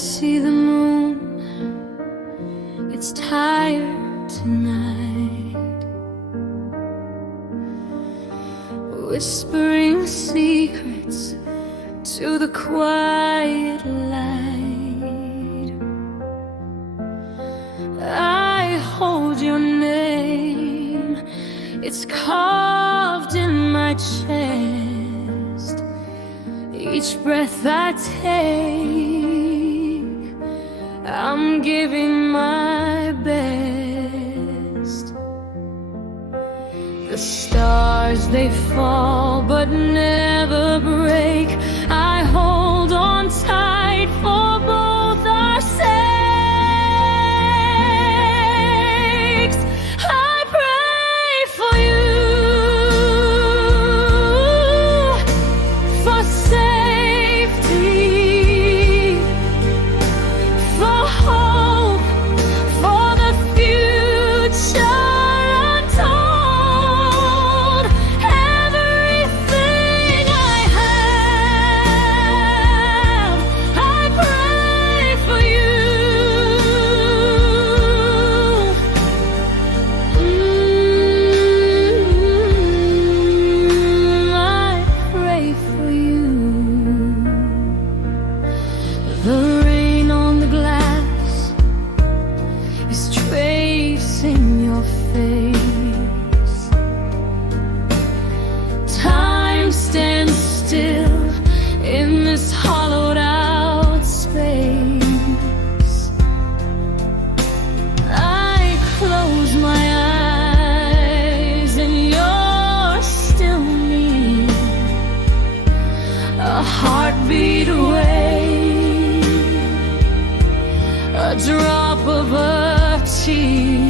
see the moon, it's tired tonight, whispering secrets to the quiet light. I hold your name, it's carved in my chest. Each breath I take, I'm giving my best. The stars, they fall but never break. I hold on tight for both our sakes. I pray for you, for safety, for hope, for the future untold. Everything I have, I pray for you. I pray for you. The rain on the glass is tracing your face. Time stands still in this hollowed out space. I close my eyes and you're still near, a heartbeat away, a drop of a tear.